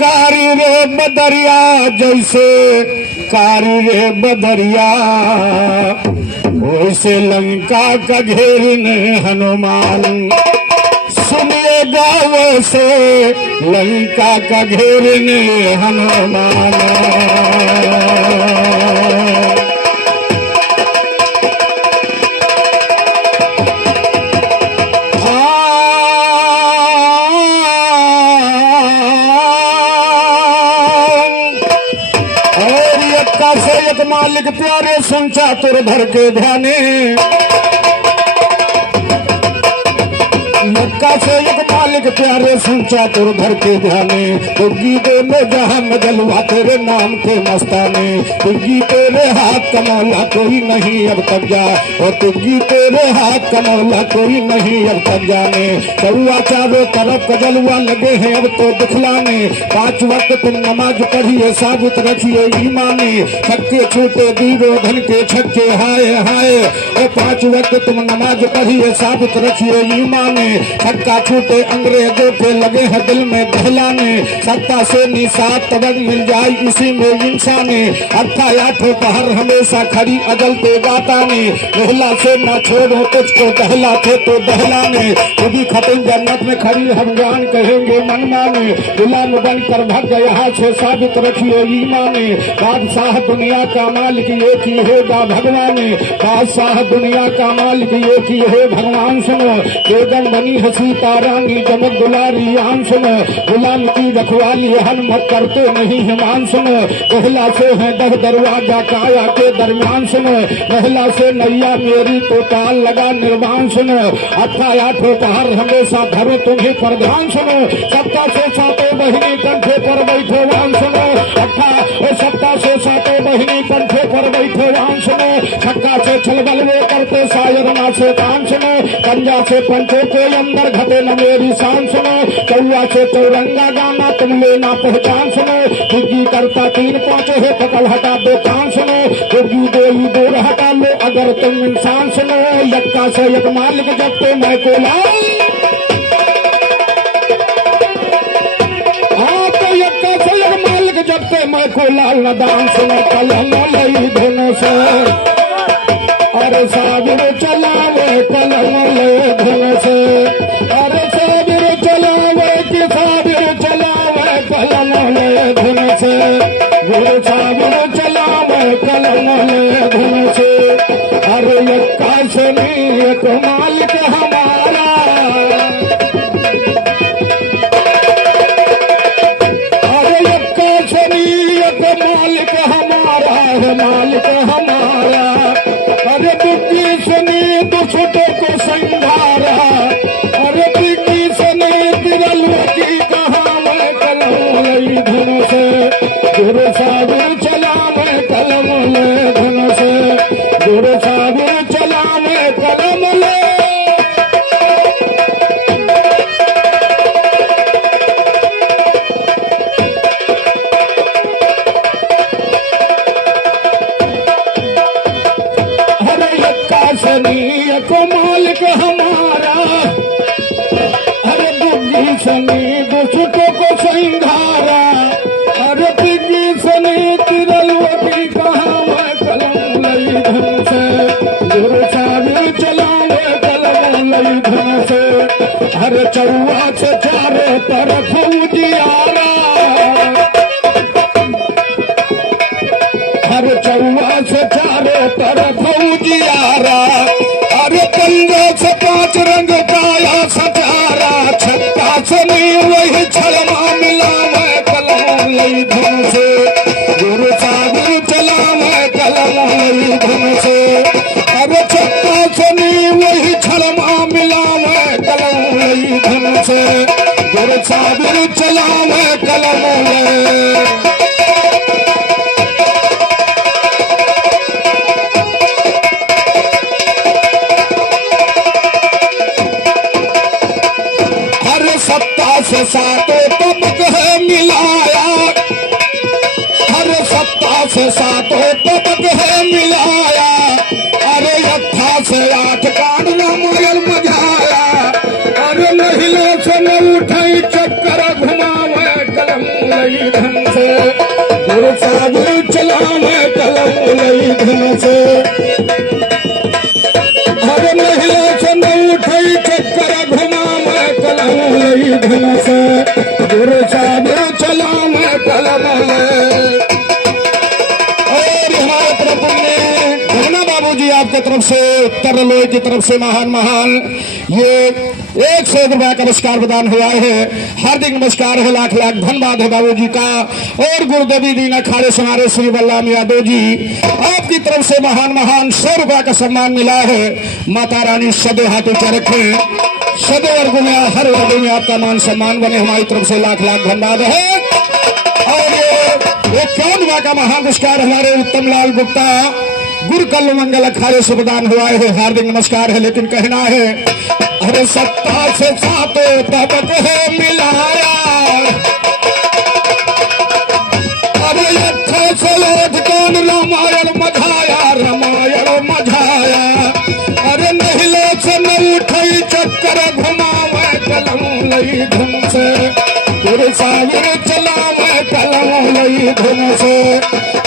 कारी रे बदरिया जैसे कारी रे बदरिया वैसे लंका का घेरने हनुमान सुनिएगा वैसे लंका का घेरने हनुमान। एक मालिक प्यारे संचा तुर धर के ध्याने मक्का से एक मालिक प्यारे संचा तुर धर के ध्याने तुगी में जहां मजलवा तेरे नाम के मस्ताने तुगी तेरे हाथ कमौला कोई नहीं अब तक जा और तुगी तेरे हाथ कमौला कोई नहीं अब तक जाने करुआ चारों तरफ कजलुआ लगे हैं अब तो दिखलाने 5 वक्त तुम नमाज पढ़िए साबित रखिए ईमाने छक्के छूटे दीरो धन के छक्के हाय हाय और 5 वक्त तुम नमाज पढ़िए साबित रखिए ईमाने छक्का छूटे अंग्रेजों के लगे हैं दिल में बहलाने सत्ता से निसात तबक मिल जाए इसी में इंसाने अट्ठा आठों पहर हमेशा खड़ी अजल तो गाताने महिला से न छोड़ो तुझको दहला थे तो दहलाने कभी खत्म जन्नत में खड़ी हम जान कहेंगे मन माने गुलाम बनकर भग यहाँ से साबित रखिए ईमाने बादशाह दुनिया का मालिक एक ही होगा भगवान बादशाह दुनिया का मालिक एक ही है भगवान सुनो बेगम बनी सीता रानी जमक दुलारी आन सुनो गुलाम की रखवाली हनुमत करते नहीं हिमान सुनो पहला से है 10 दरवाजा काया के दरमियान सुनो पहला से नैया मेरी तो ताल लगा निर्वाण सुनो अट्ठा आठों पहर हमेशा धरो तुम्हें प्रधान सुनो सत्ता से सातों बहिनी कंठे पर बैठो वान सुनो अट्ठा सत्ता से सातों बहिनी कंठे पर बैठो वान सुनो छक्का से छलबल वो करते शायर ना से कान सुनो पंजा से पंचों के अंदर घटे न मेरी शान सुनो कौआ से चौरंगा गाना तुम लेना पहचान सुनो दुगी करता 3 5 है पकड़ हटा दो कान सुनो दुगी गोली दूर हटा लो अगर तुम इंसान सुनो यक्का से एक मालिक जब तो मैं को लाओ तो यक्का से एक मालिक जब तो मैं को लाल नदान सुनो कलम लई धुन से अरे साबिर चलावे कलम ले धुन से अरे साबिर चलावे कि साबिर चलावे कलम ले धुन से गुरु साबिर चलावे कलम ले धुन से अरे यक्का से नहीं एक मालिक हमारा अरे यक्का से नहीं एक मालिक हमारा है मालिक हमारा अरे बुद्धि सुनी दुष्टों को संघारा अरे बुद्धि सुनी तिरल की कहा मैं कलम लई धुन से गुरु साबिर चला मैं कलम ले धुन से गुरु साबिर चला मैं कलम ले को मालिक हमारा अरे बुद्धि सनी दुष्टों को संघारा अरे बिग्गी सनी तिरलवती कहा मैं कलम लई धन से गुरु साबिर चलावे कलम लई धन से अरे चौआ से चारों तरफ उजियारा हर चौआ से चारों तरफ उजियारा अरे पंजे से 5 रंग काया सजारा छक्का से नहीं वही छलमा मिला मैं कलम लई धुन से गुरु साबिर चला मैं कलम लई धुन से अरे छक्का से नहीं वही छलमा मिला मैं कलम लई धुन से गुरु साबिर चला मैं कलम ले से सातों तबक है मिलाया हर सत्ता से सातों तबक है मिलाया अरे 8 से 8 कांड न मोयल मझाया अरे महिला से न उठाई चक्कर घुमावे कलम लई धन से, गुरु सागर चलावे कलम लई धन से। हर महिला से न उठई चक्कर घुमावे कलम लई धन से, गुरु सागर चलावे कलम लई। जी आपके तरफ से, उत्तर लोई की तरफ से महान महान ये 100 रुपया का पुरस्कार प्रदान हुआ है। हार्दिक नमस्कार है, लाख लाख धन्यवाद है बाबू जी का। और गुरुदेवी दीन अखाड़े से हमारे श्री बल्लाम यादव जी आपकी तरफ से महान महान 100 रुपया का सम्मान मिला है। माता रानी सदैव हाथ ऊंचा रखे, सदैव वर्ग में हर वर्ग में आपका मान सम्मान बने, हमारी तरफ से लाख लाख धन्यवाद है। और ये 51 रुपया का महान पुरस्कार हमारे उत्तम लाल गुप्ता गुरु कल मंगल अखाड़े से प्रदान हुआ है। हार्दिक नमस्कार है, लेकिन कहना है अरे सत्ता से सातों तबक है मिलाया, अरे अच्छे से लोध कौन रामायण मझाया, रामायण मझाया। अरे नहिले से न उठई चक्कर घुमावे कलम लई धुन से, गुरु सागर चलावे कलम लई धुन से।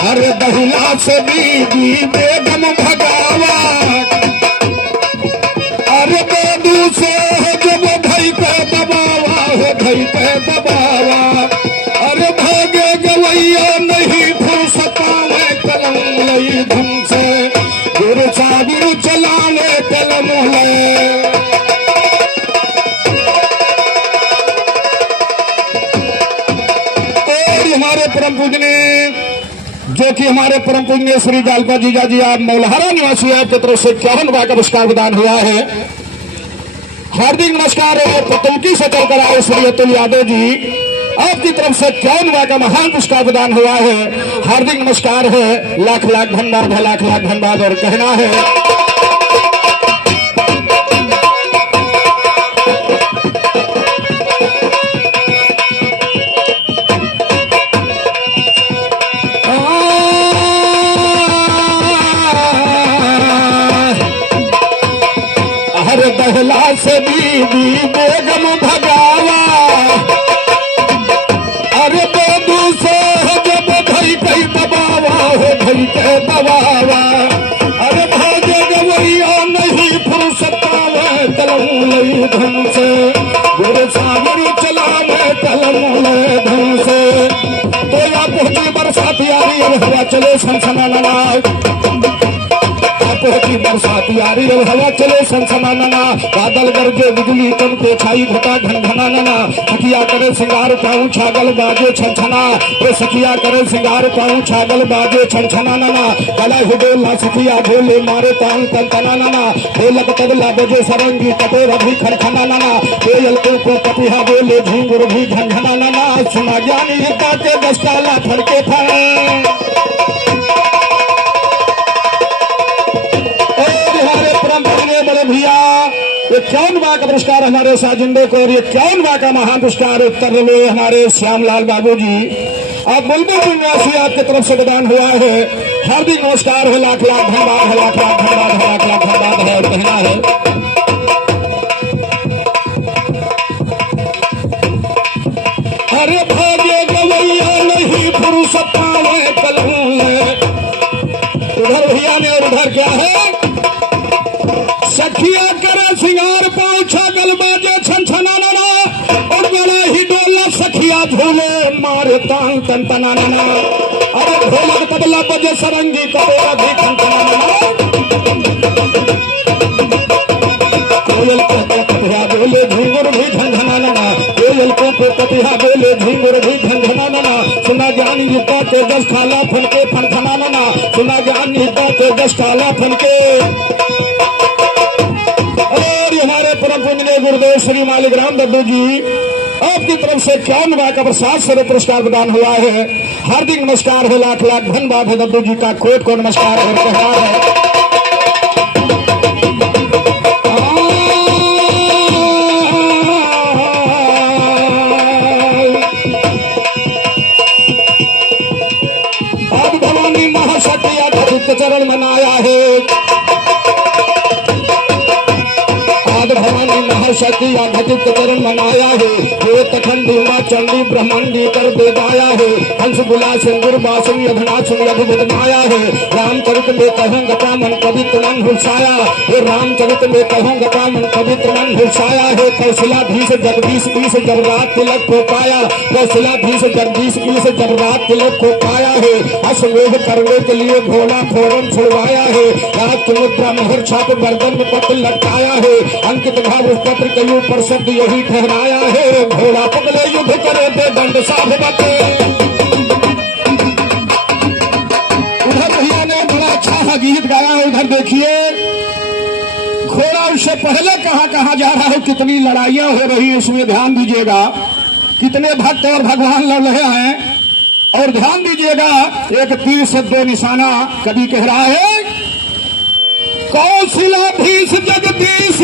अरे दहिला से बीबी बेगम भगावा, अरे बेदू से जब भई पे दबावा, हो भई पे दबावा। अरे भागे गवैया नहीं फुर्सत में कलम लई धुन से, गुरु सागर चलाने कलम लई। और हमारे परम पूजनीय जो कि हमारे परम पूजनीय श्री जालपा जीजा जी आप मौलहरा निवासी आपकी तरफ से 51 रुपया का पुरस्कार प्रदान हुआ है। हार्दिक नमस्कार है। पतंकी से चलकर आए श्री अतुल यादव जी आपकी तरफ से 51 रुपया का महान पुरस्कार प्रदान हुआ है। हार्दिक नमस्कार है, लाख लाख धन्यवाद है, लाख लाख धन्यवाद। और कहना है दहला से बीबी बेगम भगावा, अरे बेदू से जब भई कई दबावा, हो भई के दबावा। अरे भागे गवैया नहीं फुर्सत में कलम लई धुन से, गुरु सागर चलावे कलम लई धुन से। तो या पहुंची बरसात यारी अब हवा चले सनसनाना, पहुंची बरसात यारी अब हवा चले सनसनाना। बादल गरजे बिजली कन को छाई घटा घनघनाना, सखिया करे सिंगार पाऊं छागल बाजे छनछना, रे सखिया करे सिंगार पाऊं छागल बाजे छनछनाना। गला हिडोला सखिया ढोले मारे तांग तनतनाना, ढोलक तबला बजे सरंगी कटोरा भी खनखनाना। कोयल को कपिहा बोले झुंगुर भी झनझनाना, सुना ज्ञानी के 10 ताला फड़के फड़। बड़े भैया 51 रुपया का पुरस्कार हमारे साजिंदे को, और ये 51 रुपया का महान पुरस्कार उत्तर में हमारे श्यामलाल बाबू जी आप बुलबुल निवासी आपकी तरफ से प्रदान हुआ है। हार्दिक नमस्कार है, लाख लाख धन्यवाद है, लाख लाख धन्यवाद है, लाख लाख धन्यवाद है। और कहना है अरे भागे गवैया नहीं फुर्सत में कलम लई। उधर भैया ने और उधर क्या है, सखिया करे सिंगार पाऊं छागल बाजे छनछनाना, और गला ही डोला सखिया झूले मारे तांग तनतनाना। अरे ढोलक तबला बजे सरंगी कटोरा भी खनखनाना, कोयल को कपिहा बोले झुंगुर भी झनझनाना, कोयल को कपिहा बोले झुंगुर भी झनझनाना। सुना ज्ञानी युक्ता के 10 खाला फनके फनफनाना, सुना ज्ञानी युक्ता के 10 खाला फनके। और हमारे परम पूजनीय गुरुदेव श्री मालिक राम दद्दू जी आपकी तरफ से 51 रुपया का प्रसाद स्वरूप पुरस्कार प्रदान हुआ है। हार्दिक नमस्कार है, लाख लाख धन्यवाद है दद्दू जी का, कोट को नमस्कार है, कहना है आज भवानी महाशक्ति चरण मनाया है। आज भवानी पानी महाशक्ति घटित चरण मनाया है। ये तखंडी माँ चंडी ब्रह्मांडी कर बेदाया है। हंस बुला सिंदूर बासुरी अघनासुरी अभिभुत माया है। रामचरित में कहूँ गता मन पवित्र मन हुसाया। ये रामचरित में कहूँ गता मन पवित्र मन हुसाया है। कौशलाधीश जगदीश ईश जब रात तिलक को पाया। कौशलाधीश जगदीश ईश जब रात तिलक को पाया है। अश्वमेध करने के लिए घोड़ा फोरन छुड़वाया है। राज की मुद्रा मोहर छाप गर्दन में पत्र लटकाया है। अंकित भाव उस पत्र के ऊपर शब्द यही ठहराया है। घोड़ा पगले युद्ध करे दे दंड साफ बते। उधर भैया ने बड़ा अच्छा गीत गाया है। उधर देखिए घोड़ा उससे पहले कहाँ कहाँ जा रहा है, कितनी लड़ाइयां हो रही है, उसमें ध्यान दीजिएगा। कितने भक्त और भगवान लड़ रहे हैं। और ध्यान दीजिएगा, एक तीर से दो निशाना कभी कह रहा है। कौशलाधीश जगदीश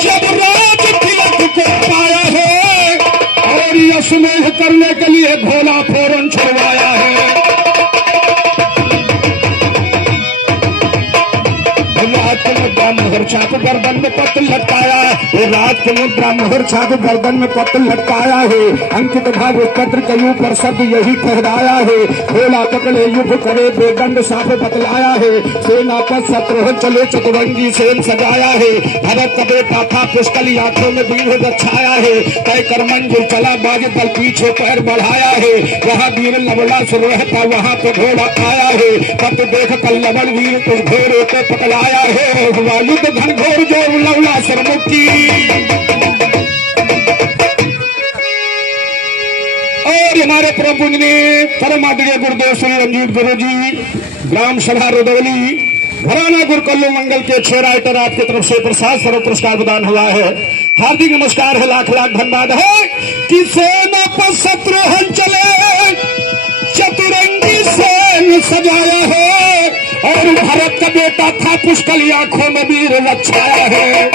जब राज तिलक को पाया है और यशमेध करने के लिए घोड़ा फोरन छुड़वाया है। रात की मुद्रा मोहर छाप गर्दन में पत्र लटकाया है। रात की मुद्रा मोहर छाप गर्दन में पत्र लटकाया है। अंकित भाव उस पत्र के ऊपर शब्द यही ठहराया है। घोड़ा पकड़े युद्ध करे बेदंड साफ बतलाया है। सेना पर शत्रुघ्न चले चतुरंगी सेन सजाया है। भरत का बेटा था पुष्कली आंखों में वीर छाया है। तय कर मंजिल चला बाज दल पीछे पैर बढ़ाया है। जहाँ वीर लवड़ा सुर रहता वहाँ पे घोड़ा आया है। तब देख कर लवड़ वीर उस घोड़े को पकड़ाया है। युद्ध घनघोर जो लवला सरमुक्ति। और हमारे प्रभु ने परम आदरणीय गुरुदेव श्री रंजीत गुरु जी ग्राम सभा रुदौली घराना गुरुकल्लू मंगल के 6 राइटर आपकी तरफ से प्रसाद स्वरूप पुरस्कार प्रदान हुआ है। हार्दिक नमस्कार है, लाख लाख धन्यवाद है। कि सेना पर शत्रुघ्न चले चतुरंगी सेन सजाया है और भरत का बेटा था पुष्कली आंखों में वीर लक्षाया है।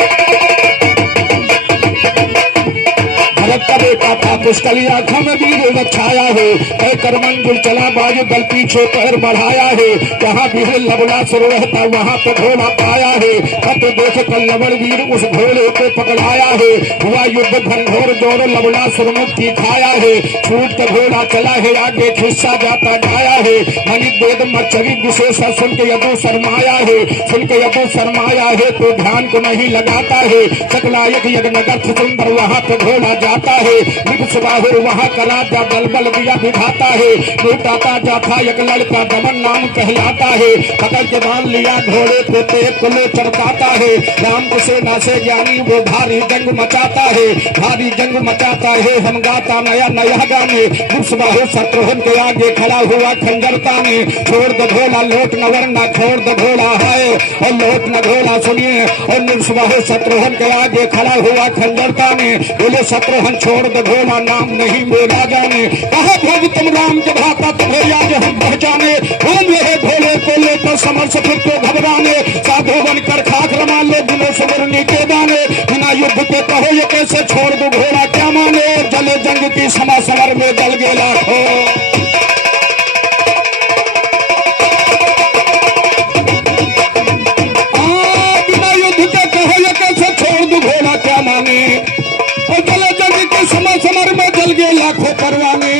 भरत का बेटा था पुष्कली आंखों में वीर लक्षाया है। तय कर मंजिल चला बाज दल पीछे पैर बढ़ाया है। जहाँ वीर लवड़ा सुर रहता वहाँ पे घोड़ा पाया है। तब देख कर लवड़ वीर उस घोड़े को पकड़ाया है। हुआ युद्ध घनघोर जोर लवड़ा सुरमुक्ति खाया है। छूट के घोड़ा चला है आगे खिस्सा जाता गाया है। मणि वेद मच्छरी विशेष सुन के यदो शर्माया है। सुन के यदो शर्माया है तो ध्यान को नहीं लगाता है। चकलायक यज्ञनगर सुंदर वहाँ पे घोड़ा जाता है। बाहुर वहाँ का राजा बलबल दिया विधाता है। लूटाता जाता एक लड़का दमन नाम कहलाता है। पकड़ के बांध लिया घोड़े को तेज को ले चढ़काता है। राम को सेना से ज्ञानी वो भारी जंग मचाता है। भारी जंग मचाता है हम गाता नया नया गाने। बाहुर शत्रुघ्न के आगे खड़ा हुआ खंजर ताने। छोड़ दो घोड़ा लोट न वरना छोड़ दो घोड़ा है और लोट न घोड़ा सुनिए। और बाहुर शत्रुघ्न के आगे खड़ा हुआ खंजर ताने। बोले शत्रुघ्न छोड़ दो घोड़ा नाम नहीं मेरा जाने। कहा भोग तुम राम के भ्राता तुम्हें आज हम पहचाने। हम रहे घोड़े को ले तो समर्थ फिर को घबराने। साधु बनकर खाक रमा लो दिनों सुवर्ण के दाने। बिना युद्ध के कहो ये कैसे छोड़ दो घोड़ा क्या माने। जले जंग की समा समर में जल गए लाखों। बिना युद्ध के कहो ये कैसे छोड़ दो घोड़ा क्या माने। और जले जंग के समा समर में जल गए लाखों परवाने।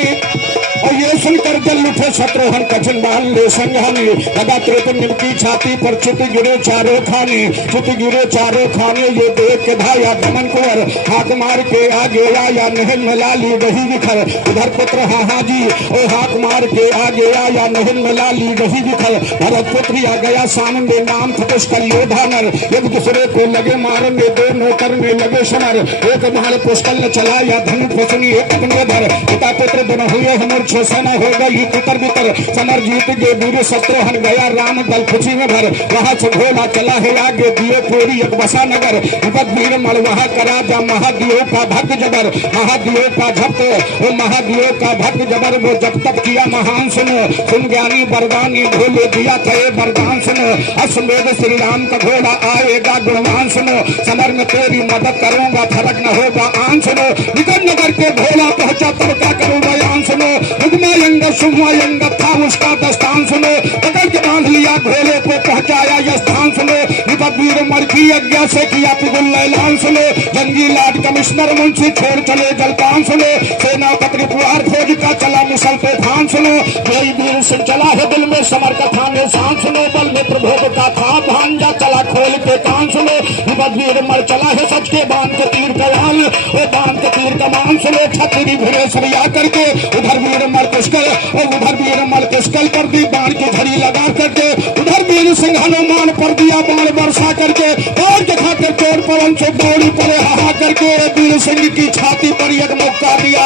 और ये सुनकर जल उठे शत्रुघ्न कठिन बाल ले संघाने। लगा त्रिपुर की छाती पर चित गिरे चारों खाने। चित गिरे चारों खाने ये देख के धाया दमन कुंवर। हाथ मार के आगे आया नहन में लाली वही बिखर। उधर पुत्र हाँ जी ओ हाथ मार के आगे आया नहन में लाली वही बिखर। भरत पुत्री आ गया सामने नाम था पुष्कल योधा नर। एक दूसरे को लगे मारने दो नौकर में लगे समर। एक बाण पुष्कल ने चलाया धनु फसनी अपने धर। पिता पुत्र दोनों हुए हमर सेना हो गई तितर बितर। समर जीत गए वीर शत्रुघ्न गया राम दल खुशी में भर। वहाँ से घोड़ा चला है आगे दिए पूरी एक बसा नगर। विपद वीर मल वहाँ का राजा महादेव का भक्त जबर। महादेव का भक्त वो महादेव का भक्त जबर वो जब तक किया महान सुनो। सुन ज्ञानी वरदानी भोले दिया थे वरदान सुनो। अश्वमेध श्री राम का घोड़ा आएगा गुणवान सुनो। समर में तेरी मदद करूंगा फर्क न होगा आन सुनो। निकल नगर के घोड़ा पहुंचा तब क्या करूँ बयान सुनो। रुगमायंग सुगमायंग था उसका दस्तान सुनो। पकड़ के बांध लिया घोड़े को पहुंचाया यह स्थान सुनो। विपद वीर वीर मर की यज्ञा से किया पिगुल ऐलान सुनो, जंगी लाट कमिश्नर मुंशी छोड़ चले जलपान सुनो, सेनापति पुआर खोज का चला मिसल पे थान सुनो, जय वीर सिंह चला है दिल में समर का थाने शान सुनो, बल में प्रभोग का था भांजा चला खोल के कान सुनो, विपद वीर मर चला है सच के बांध के तीर कयाल, वो बांध के तीर कमान सुनो, छतरी भिड़े सरिया करके उधर वीर मर पुष्कर और उधर वीर मर पुष्कर पर दी बाण की झड़ी लगा करके, उधर वीर सिंह हनुमान पर दिया बाण वर्षा करके, और के खाते चोर पवन से दौड़ी पड़े हाहा करके, वीर सिंह की छाती पर एक मौका दिया।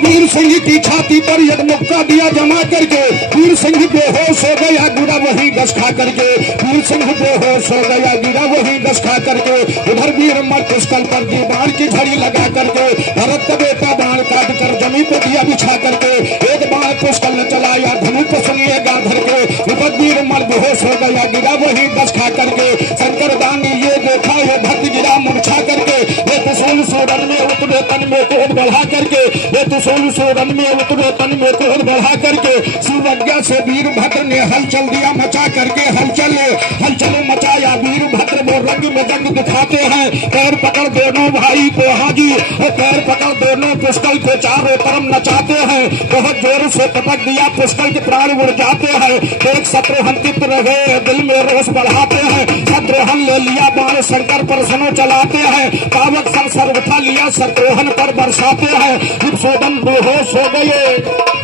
वीर सिंह की छाती पर एक मुक्का दिया जमा करके, वीर सिंह बेहोश हो गया गिरा वही गस खा करके, वीर सिंह बेहोश हो गया गिरा वही गस खा करके, उधर वीर मर पुष्कर पर दी बाण की झड़ी लगा करके, भरत का बेटा बाण काट कर जमीन पे दिया बिछा करके, एक बाण पुष्कर ने चलाया धनु पर सुनिए गा धर के, विपद वीर मर बेहोश हो गया गिरा वही गस खा करके, शंकर दान ये देखा ये भक्त गिरा मूर्छा करके, ये त्रिशूल सूरन में उतरे तन में क्रोध बढ़ा करके, ये त्रिशूल सूरन में उतरे तन में क्रोध बढ़ा करके, शिवज्ञा से वीर भद्र ने हलचल दिया मचा करके, हलचल मचाया वीर भद्र वो रंग में दंग दिखाते हैं, पैर पकड़ दोनों भाई को हाजी और पैर पकड़ दोनों पुष्कर को चारों तरफ नचाते हैं, बहुत जोर से टपक दिया पुष्कर के प्राण उड़ जाते हैं, एक शत्रुघ्न चित्त रहे दिल में रोष बढ़ाते हैं, शत्रुघ्न ले लिया बाण शंकर पर सुनो चलाते हैं, पावक सर उठा लिया शत्रुघ्न पर बरसाते हैं, विभूषण बेहोश हो गए।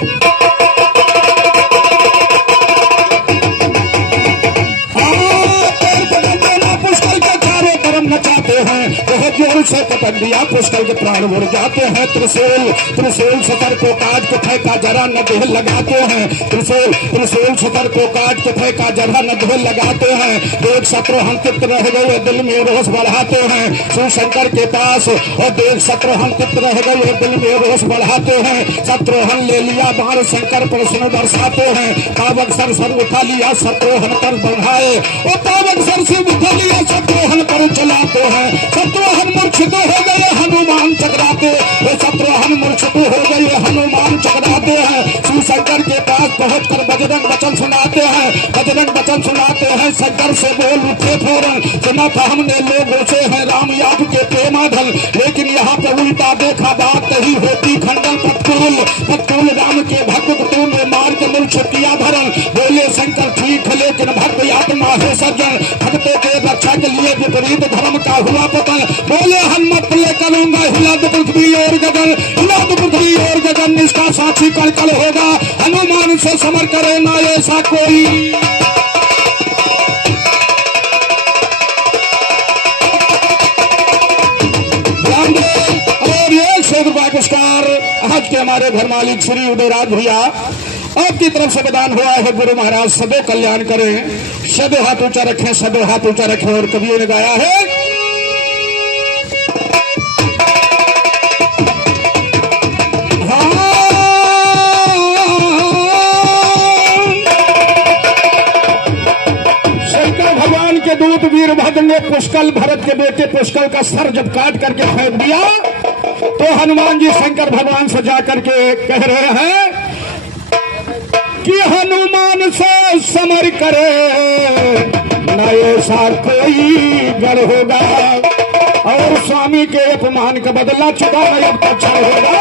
नचाते हैं बहुत जोर से टपक दिया पुष्कर के प्राण उड़ जाते हैं, त्रिशूल सतर को काट के फेंका जरा न देह लगाते हैं, त्रिशूल सतर को काट के फेंका जरा न देह लगाते हैं, देख शत्रुघ्न चित्त रह गए दिल में रोष बढ़ाते हैं, शिवशंकर के पास और देख शत्रुघ्न चित्त रह गए दिल में रोष बढ़ाते हैं, शत्रुघ्न ले लिया बाण शंकर पर सुन बरसाते हैं, पावक सर उठा लिया शत्रुघ्न पर बढ़ाए और पावक सर से उठा लिया शत्रुघ्न पर चलाते हैं, शत्रुघ्न मूर्छित हो गए हनुमान चकराते, शत्रुघ्न मूर्छित हो गए हनुमान चकराते हैं, शिवशंकर के पास पहुंचकर बजरंग वचन सुनाते हैं, बजरंग वचन सुनाते हैं, शंकर से बोल उठे फौरन, सुना था हमने लोगों से है राम याद के प्रेमाधल, लेकिन यहाँ पे उल्टा देखा बात नहीं होती खंडन, पत्तूल राम के भक्त तूने मार के मूर्छित किया धरन, बोले शंकर ठीक है लेकिन भक्त आत्मा है सज्जन, भक्तों के रक्षा के लिए विपरीत धर्म का हुआ पतन, बोले हनुमत ले करूंगा हिला दो पृथ्वी और गगन, हिला दो पृथ्वी और गगन, इसका साक्षी कल होगा, हनुमान से समर करे ना ऐसा कोई। और ये 100 रुपया पुरस्कार आज के हमारे घर मालिक श्री उदयराज भैया आपकी तरफ से प्रदान हुआ है, गुरु महाराज सदैव कल्याण करें, सदैव हाथ ऊंचा रखें, सदैव हाथ ऊंचा रखें। और कवियों ने गाया है, शंकर भगवान के दूत वीरभद्र ने पुष्कर भरत के बेटे पुष्कर का सर जब काट करके फेंक दिया तो हनुमान जी शंकर भगवान से जाकर के कह रहे हैं कि हनुमान से समर करे न ऐसा कोई गर होगा, और स्वामी के अपमान का बदला चुकाना अब अच्छा होगा,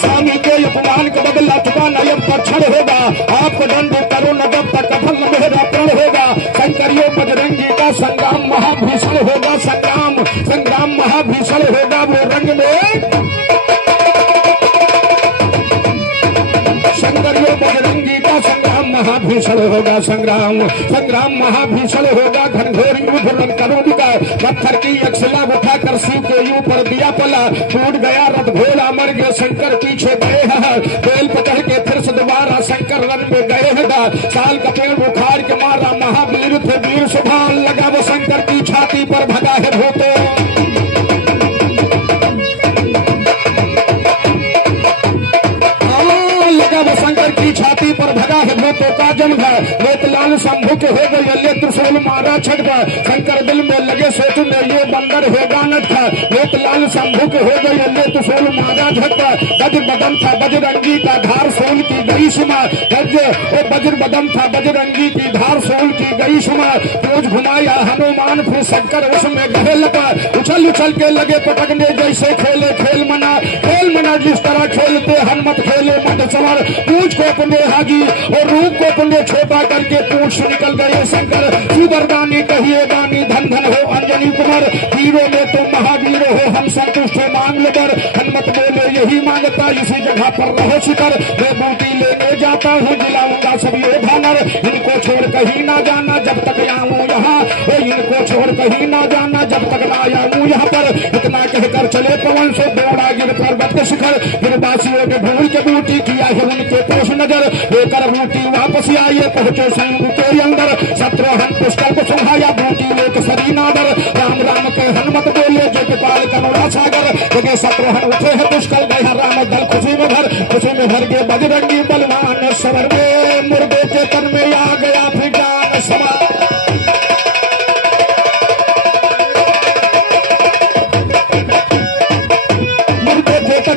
स्वामी के अपमान का बदला चुकाना अब अच्छा होगा, आपको दंड करो न जब तक कफल न मेरा प्रण होगा, शंकरियों बजरंगी का संग्राम महाभीषण होगा, संग्राम महाभीषण होगा, वो रंग में बजरंगी का संग्राम महाभीषण होगा, संग्राम महाभीषण होगा, घनघोर युद्ध रन करोड़ का, पत्थर की अक्षला उठाकर शिव के ऊपर दिया पला, टूट गया रथ घोड़ा मर गए शंकर पीछे गए हैं, बेल पकड़ के फिर से दोबारा शंकर रण में गए हैं, साल का पेड़ उखाड़ के मारा महावीर थे वीर सुभान, लगा वो शंकर की छाती पर भगा है भूतो, छाती पर भगा है भूतों का जन्म है, लोकलाल शंभु के हो गई अल्ले त्रिशूल मारा छटका, शंकर दिल में लगे सोचने ये बंदर है गानट था। एक लाल शंभू के हो गई अल्ले त्रिशूल मारा झटका, वज्र बदन था बजरंगी का धार सोल की गई सुमा, वज्र बदन था बजरंगी की धार सोल की गई सुमा। पूछ घुमाया हनुमान फिर शंकर उसमें गहे लगा, उछल उछल के लगे पटकने जैसे खेले खेल मना जिस तरह खेलते हनुमत खेले मन सवर। पूछ को अपने हागी और रूप को अपने छोटा करके पूछ निकल गए शंकर। सुदर्दानी कहिए दानी धन धन हो अंजनी कुमार, हीरो में तुम महावीर हो हम संतुष्ट हो मांग लेकर। हनुमत बोले यही मांगता इसी जगह पर रहो शिकर, मैं बूटी लेने जाता हूँ दिलाऊंगा सभी भानर। इनको छोड़ कहीं ना जाना जब तक आऊँ यहाँ, इनको छोड़ कहीं ना जाना जब तक ना आऊँ यहाँ पर। इतना कहकर चले पवन से दौड़ा गिर पर्वत के शिखर, गिरवासियों के भूल के बूटी किया है उनके पोष नजर। लेकर बूटी वापस आइए पहुंचे संग के अंदर, शत्रुघ्न पुष्कर को सुहाया बूटी लेकर सरी नादर। राम राम के हनुमत बोले जो कृपाल करुणा सागर, जगह शत्रुघ्न उठे है पुष्कर गया राम दल खुशी में भर के बजरंगी बलवान सवर में। मुर्दे के तन में आ गया फिर जान समा,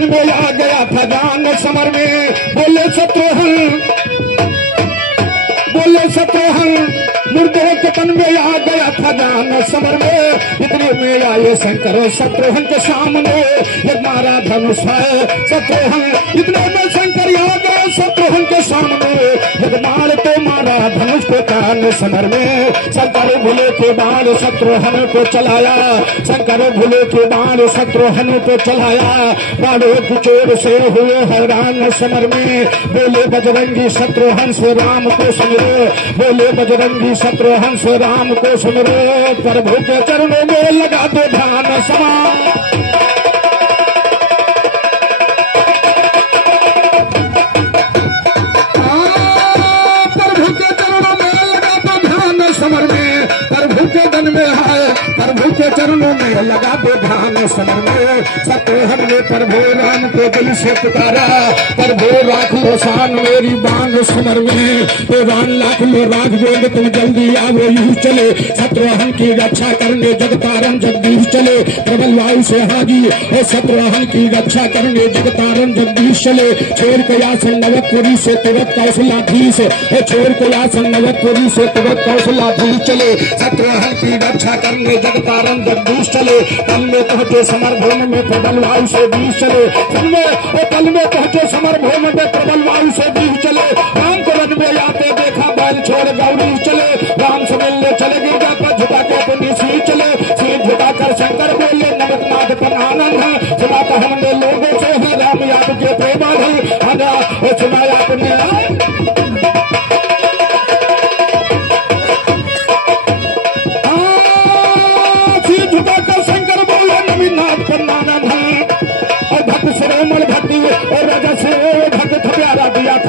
में आ गया था जान समर में। बोले शत्रुघ्न मुर्दों के तन में आ गया था जान समर में। इतने में आए शंकर शत्रुघ्न के सामने, ये मारा धनुष है शत्रुघ्न। इतने में शंकर आ गए शत्रुघ्न के सामने, जब मार तो मारा धनुष को कान समर में। शंकर भूले के बाण शत्रुघ्न को चलाया, शंकर भूले के बाण शत्रुघ्न को चलाया। बाणों की चोर से हुए हैरान समर में, बोले बजरंगी शत्रुघ्न से राम को सुमिरो, बोले बजरंगी शत्रुघ्न से राम को सुमिरो। प्रभु के चरणों में लगा दो ध्यान समा, प्रभु के चरणों में लगा दो ध्यान समर में। प्रभु के दन में है प्रभु के चरणों में लगा दो ध्यान समर में। शत्रुघ्न ने प्रभु राम को दिल से पुकारा, प्रभु राख लो शान मेरी बांध समर में। तो राम लाख लो राख बोले तुम जल्दी आओ यूं चले, शत्रुघ्न की रक्षा करने जगतारण जगदीश चले। प्रबल वायु से हागी और शत्रुघ्न की रक्षा करने जगतारण जगदीश चले। छोड़ के आसन नवतपुरी से तुरंत कौशलाधीश, छोड़ के आसन नवतपुरी से तुरंत कौशलाधीश चले। शत्रुघ्न की रक्षा करने जगतारण जगदीश चले। तल में पहुंचे समर भूमि में प्रबल वायु से बीच चले, तल में पहुंचे समर भूमि में प्रबल वायु से बीच चले। राम को रन में आते देखा बैल छोड़ गौरी चले, राम से मिलने चले गिरजा पर झुका के अपनी सिर चले। सिर झुकाकर शंकर बोले नमक नाथ पर आनंद है, सुना तो हमने लोगों से है राम याद के प्रेमा है, सुनाया अपने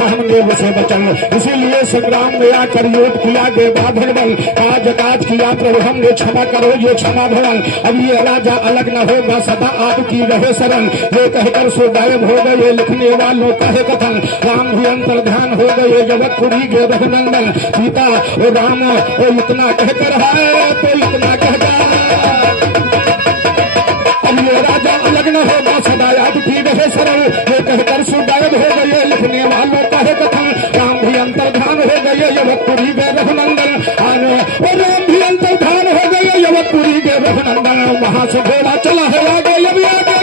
हमने उसे बचन। इसीलिए संग्राम में आकर युद्ध किया देवा भगवान, आज काज किया प्रभु हमने क्षमा करो ये क्षमा भवन। अब ये राजा अलग न होगा सदा आपकी रहे शरण, ये कहकर सो गायब हो गए लिखने वालों कहे कथन। राम भी अंतर ध्यान हो गए जगतपुरी के रघुनंदन, सीता और राम और इतना कहकर है तो इतना कहकर ये राजा अलग न होगा सदा आपकी रहे शरण, ये कहकर सो गायब हो गए लिखने वालों कहे कथन। राम भी अंतर्धान हो गए यवतपुरी के रघुनंदन, और राम भी अंतर्धान हो गए यवतपुरी के रघुनंदन। वहां से घोड़ा चला है आगे अभी आगे।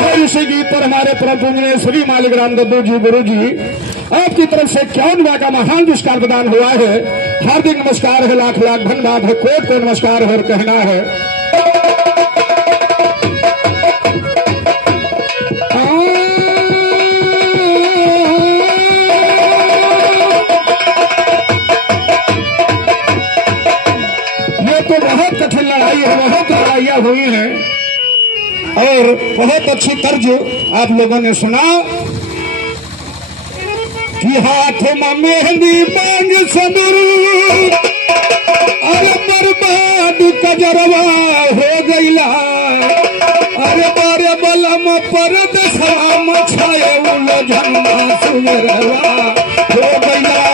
और इसी गीत पर हमारे परम पूजनीय श्री मालिक राम दद्दू जी गुरु जी आपकी तरफ से 51वां का महान पुरस्कार प्रदान हुआ है। हार्दिक नमस्कार है, लाख लाख धन्यवाद है, कोट को नमस्कार है और कहना है ये तो बहुत कठिन लड़ाई है, बहुत लड़ाइयां हुई हैं और बहुत अच्छी तर्ज आप लोगों ने सुना कि हाथ में मेहंदी मांग सदर, अरे बर्बाद कजरवा हो गईला, अरे बारे बलम पर दशा मछाए उलझन सुगरवा हो गईला।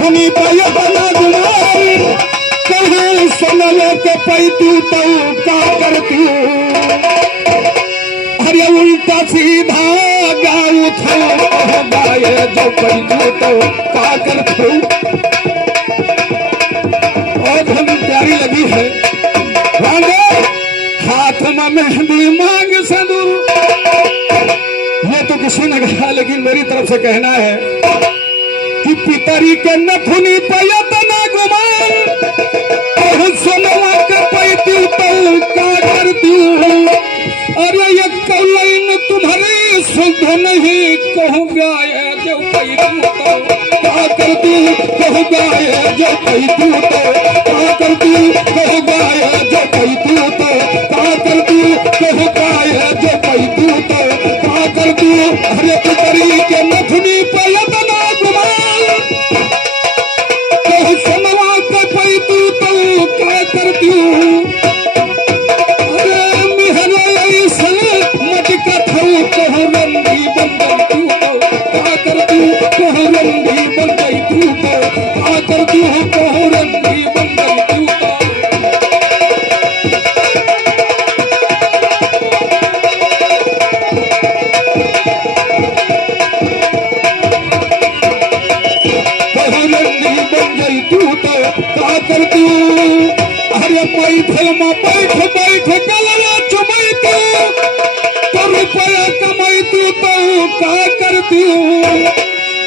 नथुनी पाय बना गुमाई कहे सनल के पैतू तो का करती अरे उल्टा सीधा गाऊ था गाये जो पैतू तो का करती और हम प्यारी लगी है हाथ में मेहंदी मांग सदूर ये तो किसी ने कहा लेकिन मेरी तरफ से कहना है कि पितरी के नथुनी पैत न गुमान सोनवा के पैती तो का करती अरे ये कौन तुम्हारी शुद्ध नहीं कहूँगा जो पैती तो का करती कहूँगा जो पैती तो का करती कहूँगा जो पैती तो का करती कहूँगा जो पैती तो का करती अरे पितरी के नथुनी पैत न गुमान सोनवा के पैती तो का करती बैठ बैठ गलवा चुमैती तो रुपया कमैती तो का करती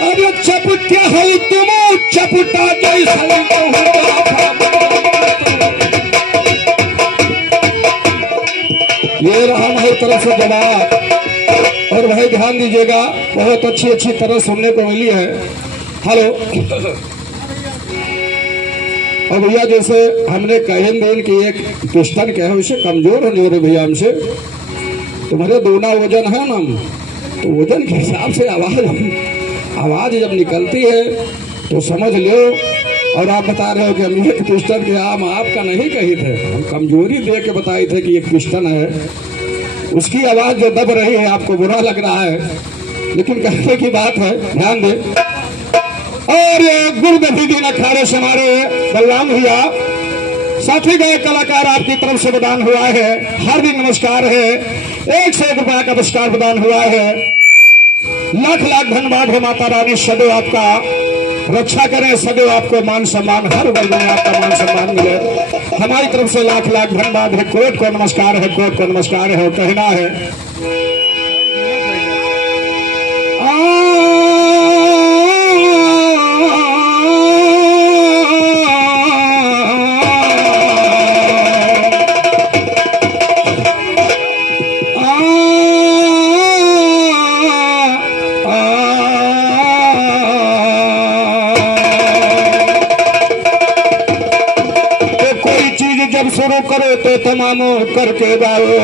अरे चपटा है तुम चपटा जैसा ये रहा हमारी तरफ से जवाब और भाई ध्यान दीजिएगा बहुत अच्छी अच्छी तरह सुनने को मिली है। हेलो और भैया जैसे हमने कहन देन की एक क्वेश्चन कहे उसे कमजोर होने वाले भैया हमसे तुम्हारे दोना वजन है ना तो वजन के हिसाब से आवाज जब निकलती है तो समझ लो। और आप बता रहे हो कि हम एक क्वेश्चन के हम आपका नहीं कही थे, हम कमजोरी दे के बताए थे कि एक क्वेश्चन है उसकी आवाज जो दब रही है आपको बुरा लग रहा है लेकिन कहने की बात है ध्यान दे। और गुरुदत्ती दिन अखाड़े से हमारे बलराम भैया साथी गए कलाकार आपकी तरफ से प्रदान हुआ है, हार्दिक नमस्कार है, 1 से 1 रुपया का पुरस्कार प्रदान हुआ है। लाख लाख धन्यवाद है। माता रानी सदैव आपका रक्षा करें, सदैव आपको मान सम्मान हर वर्ग में आपका मान सम्मान मिले। हमारी तरफ से लाख लाख धन्यवाद है। कोर्ट को नमस्कार है, कोर्ट को नमस्कार है। कहना है जब शुरू करो तो तमाम करके गाओ,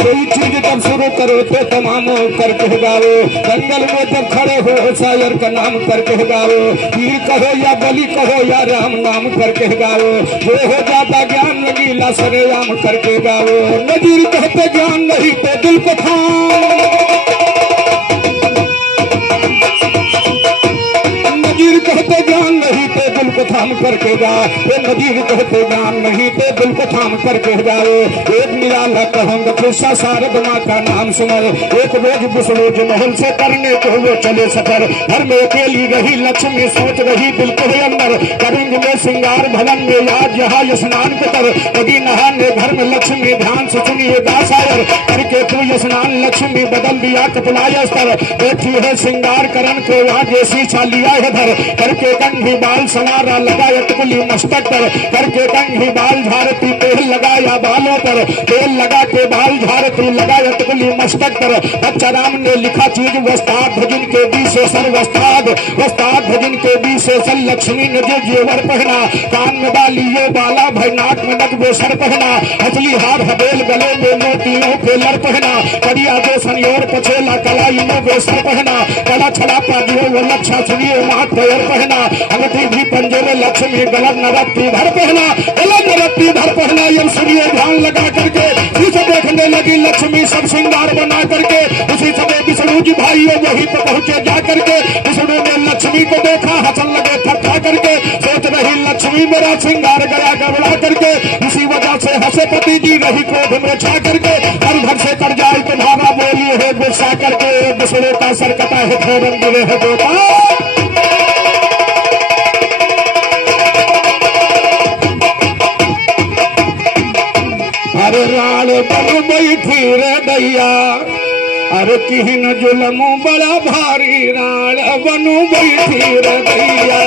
कोई चीज जब शुरू करो तो तमाम करके गाओ। जंगल में जब खड़े हो शायर का नाम करके गाओ, पीर कहो या बलि कहो या राम नाम करके गाओ। जो हो जाता ज्ञान रंगीला सरेआम करके गाओ। नजीर कहते ज्ञान नहीं तो दिल को थाम, नजीर कहते ज्ञान नहीं तो दिल को थाम करके गा। ये नजीर कहते ज्ञान नहीं तो दिल को थाम करके गाओ। एक निराला कहूंगा किस्सा शारद माँ का नाम सुनो। एक रोज बुसरोज महल से करने को वो चले सफर, घर में अकेली रही लक्ष्मी सोच रही दिल के अंदर। करेंगे में श्रृंगार भवन में आज यहाँ स्नान कर, नदी नहाने घर में लक्ष्मी ध्यान से सुनिएगा शायर। करके तू स्नान लक्ष्मी बदल दिया कपलाय स्तर, बैठी है श्रृंगार करण को आगे शीशा लिया है धर। करके कंघी बाल सवारा लगाया टुकली मस्तक पर, करके कंघी बाल झारती तेल लगाया बालों पर। तेल लगा के बाल झारती लगाया टुकली मस्तक पर। बच्चा राम ने लिखा चीज वस्ताद भजन के बीच से सर वस्ताद, वस्ताद भजन के बीच से सर। लक्ष्मी ने जो जेवर पहना, कान में डाली ये बाला भय, नाक में नग सर पहना। हथली हार हबेल गले में मोतियों के लर पहना। करिया जो सनियोर पछेला कलाई में बेसर पहना। कला छला पाजियो वो लच्छा सुनिए माथ पैर पहना। अंगठी भी पंजेरे लक्ष्मी गलत नरत्ती धर पहना, गलत नरत्ती धर पहना। ये सुनिए ध्यान लगा करके, उसे देखने लगी लक्ष्मी सब श्रृंगार बना करके। उसी समय विष्णु विष्णु जी भाइयों वहीं पर पहुंचे जाकर के विष्णु ने लक्ष्मी को देखा, हंसन लगे थका करके, सोच रही लक्ष्मी मेरा श्रृंगार गया गबड़ा करके, इसी वजह से हंसे पति जी रही क्रोध में छा करके, हर घर से कर जाए तुम्हारा बोलिए है गुस्सा करके, विष्णु का सर कटा है फोरन गिरे है बेटा। अरे राल बन बैठी रे दैया, अरे किहन जुलमो बड़ा भारी, राल बनु बैठी रे दैया।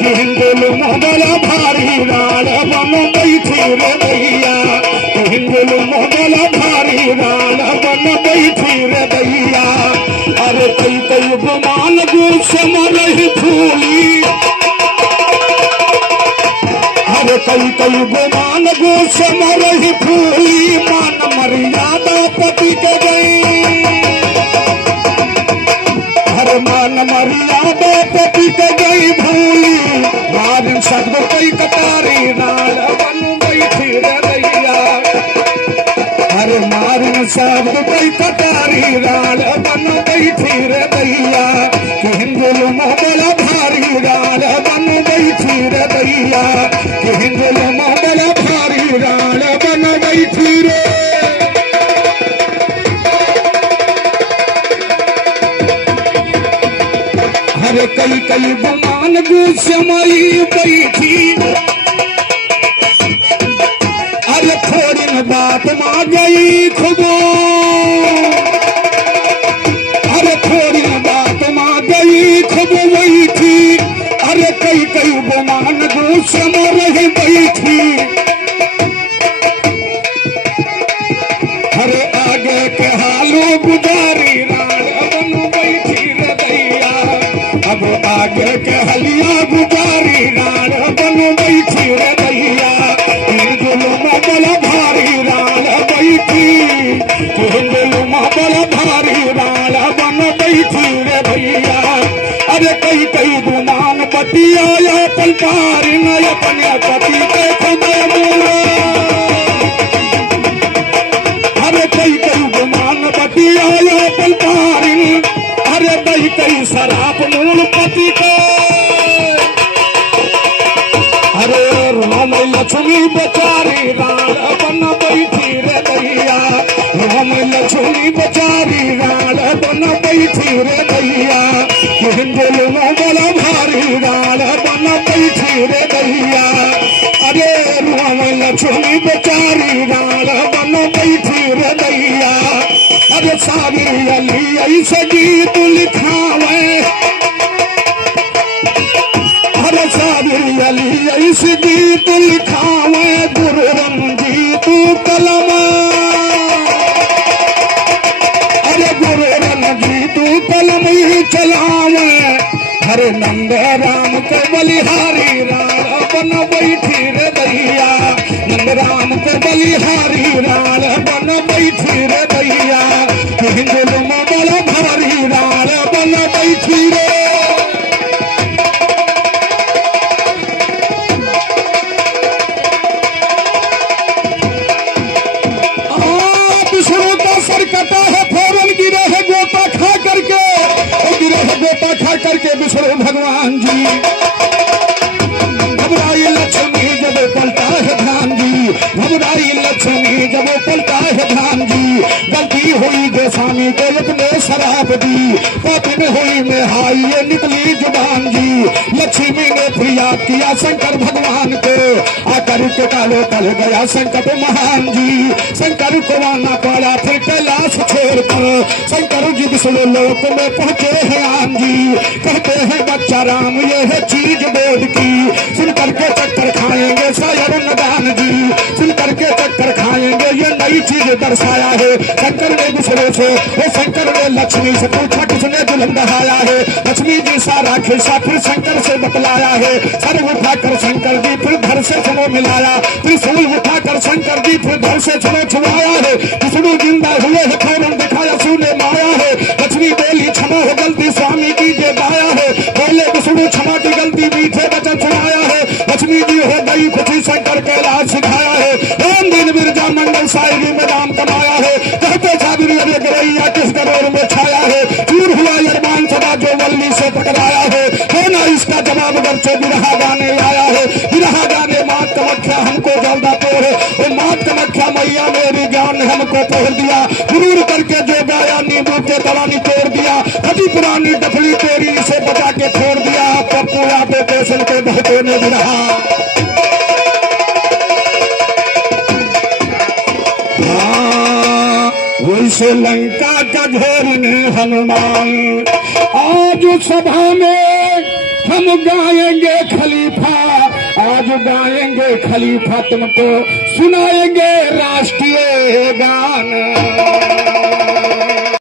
किहन जुलमो बड़ा भारी, राल बनु बैठी रे दैया। किहन जुलमो बड़ा भारी, राल बनु बैठी रे दैया। अरे कई कई गुमान गुस्से मरही फूली, अरे कई कई गुमान गुस्से मरही फूली, मान मर्यादा पति के गई। अरे मान मर्यादा पति के गई भूली, मारिन शब्द कई कटारी, राल बनु बैठी रे दैया। अरे मारिन शब्द कई कटारी, राल बनु बैठी रे दैया। हिंदुल बड़ा भारी, राल बनु बैठी रे दैया। हिंदुल बड़ा भारी, राल बनु बैठी रे। अरे कई कई गुमान गुस्समई बैठी, अरे थोड़ी बात मां गई खुबो, अरे थोड़ी बात मां गई खुब वही थी। अरे कई कई गुमान गुस्से में रही बैठी, अरे आगे के हालों गुजारी, राल बनु बैठी रे दैया। अब आगे के हलिया गुजारी, राल बनु बैठी रे दैया। हिंदुलमा बड़ा भारी, राल बैठी। हिंदुलमा बड़ा भारी, राल बनु बैठी रे भैया। अरे कई कई गुमान बतिया पलटारी, न अपने पति के खुदे बोला। अरे कई कई गुमान बतिया पलटारी, अरे कई कई शराब मूल पति के। अरे राम लक्ष्मी बेचारी, राल बन बैठी रे दैया। राम लक्ष्मी बेचारी, राल बन बैठी रे दैया। हिंदुल बड़ा भारी, राल बन बैठी रे दैया। अरे राम लक्ष्मी बेचारी, राल बन बैठी रे दैया। अरे साबिर अली ऐसे गीत लिखावे, अरे साबिर अली ऐसे गीत लिखावे, गुरु रंजीत कलम। अरे गुरु रंजीत कलम ही चलावे, हरे नंद राम के बलिहारी, राल बन बैठी रे दैया। नंद राम के बलिहारी, राल बन बैठी रे दैया। हिंदुल बड़ा भारी, राल बन बैठी रे। विष्णु का सर कटा है, फौरन गिरे है गोता खा करके, गिरे है गोता खा करके विष्णु भगवान जी। घबराई लक्ष्मी जब पलटा है ध्यान जी, घबराई लक्ष्मी जब पलटा है ध्यान जी। गलती हुई जो स्वामी को अपने शराब दी, पापिन हुई में हाई ये निकली जुबान जी। लक्ष्मी ने फरियाद किया शंकर भगवान को, आकर के कालो टल गया संकट महान जी। शंकर को आना पड़ा फिर कैलाश छोड़कर, शंकर जी विष्णु लोक में पहुंचे हैं आम जी। कहते हैं बच्चा राम ये है चीज बोध की, सुन करके चक्कर खाएंगे शायर नदान जी। सुन करके चक्कर खाएंगे ये नई चीज दर्शाया है। शंकर ने विष्णु से, वो शंकर ने लक्ष्मी से पूछा किसने जुल्म बढ़ाया है। लक्ष्मी जी सारा खिस्सा फिर शंकर से बतलाया है। सर उठाकर शंकर जी फिर धर से छुनो मिलाया, त्रिशूल उठाकर शंकर जी फिर धर से छुनो छुड़ाया है। विष्णु जिंदा हुए है, फौरन दिखाया सूने माया है। लक्ष्मी बोली क्षमा हो गलती स्वामी की जे दाया है। बोले विष्णु क्षमा की गलती मीठे वचन सुनाया है। लक्ष्मी जी हो गई खुशी शंकर कैलाश सिखाया है। राम दिन बिरजा अब घर से बिरहा गाने आया है। बिरहा गाने माँ कामाख्या हमको जलदा तोड़ है। वो माँ कामाख्या मैया मेरी ज्ञान ने हमको तोड़ दिया। गुरूर करके जो गाया नींबू के तला निचोड़ दिया। कभी पुरानी डफली तेरी से बचा के छोड़ दिया। पप्पू या पे पेशन के बहुतों ने बिरहा। वैसे लंका का घेरने हनुमान। आज सभा में हम गाएंगे खलीफा। आज गाएंगे खलीफा तुमको सुनाएंगे राष्ट्रीय गान।